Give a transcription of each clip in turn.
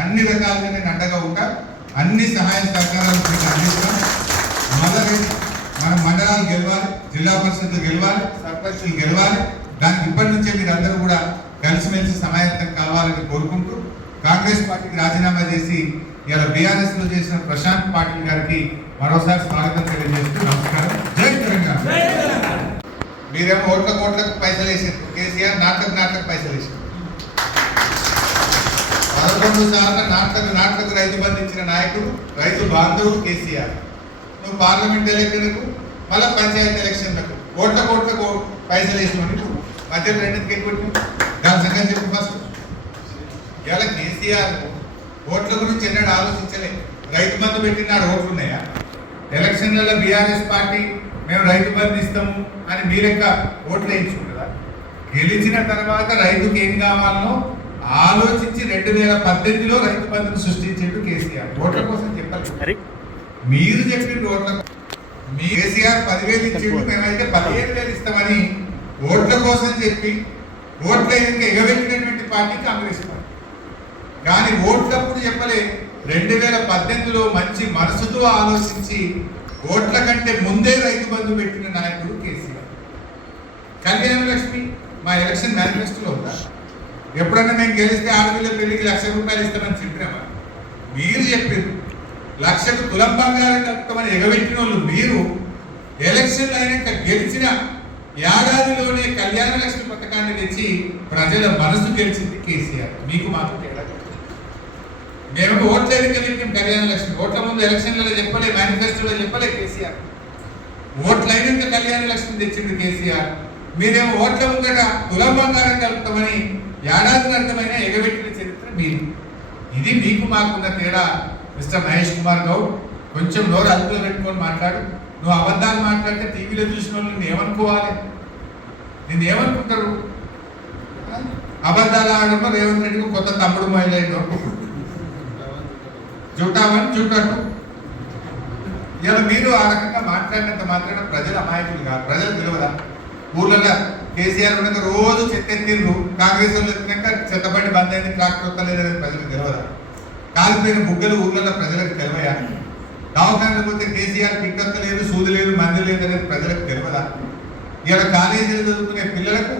అన్ని రకాలుగా నేను అండగా ఉంటా. అన్ని సహాయ సహకారాలు మీకు అందిస్తాం. మొదటి మన మండలాలు గెలవాలి జిల్లా పరిషత్లు గెలవాలి సర్పంచ్లు గెలవాలి. దానికి ఇప్పటి నుంచే మీరు అందరూ కూడా కలిసిమెలిసి సమాయత్తం కావాలని కోరుకుంటూ కాంగ్రెస్ పార్టీకి రాజీనామా చేసి ఇలా బీఆర్ఎస్లో చేసిన ప్రశాంత్ పాటిల్ గారికి మరోసారి స్వాగతం తెలియజేస్తూ నమస్కారం. జై తెలంగాణ. మీరేమో ఓట్ల కోట్లకు పైసలు వేసారు కేసీఆర్ నాటకు నాటకు పైసలు వేసారు పదకొండు సార్లు నాటకు నాటకు రైతు బంధించిన నాయకుడు రైతు బాంధవుడు కేసీఆర్. నువ్వు పార్లమెంట్ ఎలక్షన్కు మళ్ళీ పంచాయతీ ఎలక్షన్లకు కోట్ల కోట్లకు పైసలు వేసినవి నువ్వు. మధ్యలో రెండింటికి ఎక్కువ దాని సంగతి చెప్పు ఫస్ట్ ఇవాళ కేసీఆర్ ఓట్ల గురించి ఎన్నడూ ఆలోచించలే. రైతు బంధు పెట్టినాడు ఓట్లు ఉన్నాయా? ఎలక్షన్లలో బీఆర్ఎస్ పార్టీ మేము రైతు బంధు ఇస్తాము అని మీరెక్క ఓట్లు వేయించుకుంటారా గెలిచిన తర్వాత రైతుకి ఏం కావాలనో ఆలోచించి రెండు వేల పద్దెనిమిదిలో రైతు బంధును సృష్టించేట్టు కేసీఆర్ ఓట్ల కోసం చెప్పాలి. మీరు చెప్పిన ఓట్ల మీ కేసీఆర్ పదివేలు ఇచ్చిండు మేమైతే పదిహేను వేలు ఇస్తామని ఓట్ల కోసం చెప్పి ఓట్ల ఎన్నిక ఎగబెట్టినటువంటి పార్టీ కాంగ్రెస్ పార్టీ. కానీ ఓట్లప్పుడు చెప్పలే రెండు వేల పద్దెనిమిదిలో మంచి మనసుతో ఆలోచించి ఓట్ల కంటే ముందే రైతు బంధు పెట్టిన నాయకుడు కేసీఆర్. కళ్యాణ లక్ష్మి మా ఎలక్షన్ మేనిఫెస్టోలో ఉందా ఎప్పుడన్నా మేము గెలిస్తే ఆడపిల్ల పెళ్ళికి లక్ష రూపాయలు ఇస్తామని చెప్పినామా మీరు చెప్పారు లక్షకు తులం బంగారం కలుపుతామని ఎగబెట్టిన వాళ్ళు మీరు ఎలక్షన్లు అయినాక గెలిచిన ఏడాదిలోనే కళ్యాణ లక్ష్మి పథకాన్ని తెచ్చి ప్రజల మనసు గెలిచింది కేసీఆర్. మీకు మాకు తేడా మేము ఓట్ల ఎన్నిక కళ్యాణ లక్ష్మి. ఓట్ల ముందు ఎలక్షన్లలో చెప్పలే మేనిఫెస్టోలో చెప్పలే కేసీఆర్. ఓట్ల అయినాక కళ్యాణ లక్ష్మి తెచ్చింది కేసీఆర్. మీరేమో ఓట్ల ముందట తులం బంగారం కలుపుతామని ఏడాది అర్థమైన ఎగబెట్టిన చరిత్ర మీరు ఇది మీకు మాకున్న తేడా మిస్టర్ మహేష్ కుమార్ గౌడ్. కొంచెం నోరు అదుపులో పెట్టుకొని మాట్లాడు. నువ్వు అబద్ధాలు మాట్లాడితే టీవీలో చూసిన వాళ్ళు నేను ఏమనుకోవాలి? నేను ఏమనుకుంటారు? అబద్ధాలు ఆడడంలో రేవంత్ రెడ్డికి కొత్త తమ్ముడు మహిళ జూటా వన్ జూటా టూ. ఇలా మీరు ఆ రకంగా మాట్లాడినంత మాత్రాన ప్రజల అమాయకులు కాదు. ప్రజలు తెలియదా ఊర్లలో కేసీఆర్ ఉండగా రోజు చెత్త ఎత్తిండ్రు కాంగ్రెస్ వాళ్ళు ఎత్తినాక చెత్తబండి బంద్ అయింది ట్రాక్టర్ వస్తలేదని ప్రజలకు తెలియదా కాలిపోయిన బుగ్గలు ఊర్లలో ప్రజలకు తెలివయా? దవాఖానకు పోతే కేసీఆర్ పిక్కక్క లేదు సూది లేదు మంది లేదు అనేది ప్రజలకు తెలియదా ఇలా కాలేజీలు చదువుకునే పిల్లలకు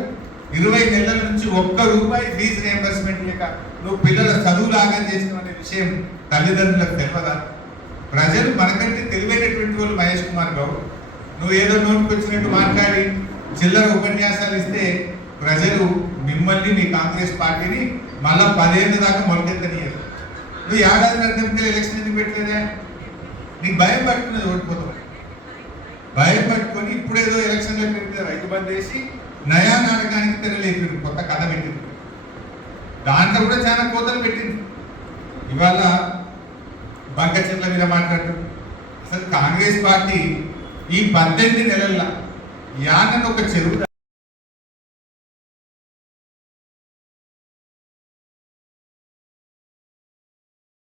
ఇరవై నెలల నుంచి ఒక్క రూపాయి ఫీజు రియంబర్స్మెంట్ లేక నువ్వు పిల్లల చదువు లాగా చేసిన అనే విషయం తల్లిదండ్రులకు తెలియదా ప్రజలు మనకంటే తెలివైనటువంటి వాళ్ళు మహేష్ కుమార్ బాబు. నువ్వు ఏదో నోటుకు వచ్చినట్టు మాట్లాడి చిల్లర ఉపన్యాసాలు ఇస్తే ప్రజలు మిమ్మల్ని మీ కాంగ్రెస్ పార్టీని మళ్ళా పదేళ్ళ దాకా మొలకెత్తనియరు నువ్వు ఏడాది అర్థంతో ఎలక్షన్ ఎందుకు పెట్టలేదే? నీకు భయం పట్టుకున్నది ఓడిపోతావు భయం పట్టుకొని ఇప్పుడేదో ఎలక్షన్లో పెడితే రైతు బంద్ చేసి నయా నాటకానికి తెరలేపారు కొత్త కథ పెట్టింది. దాంట్లో కూడా చాలా కోతలు పెట్టింది. ఇవాళ బంక చెట్ల మీద మాట్లాడుతూ అసలు కాంగ్రెస్ పార్టీ ఈ పద్దెనిమిది నెలల్లో యానని ఒక చెరువు